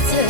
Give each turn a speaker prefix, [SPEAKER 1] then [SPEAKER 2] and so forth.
[SPEAKER 1] present.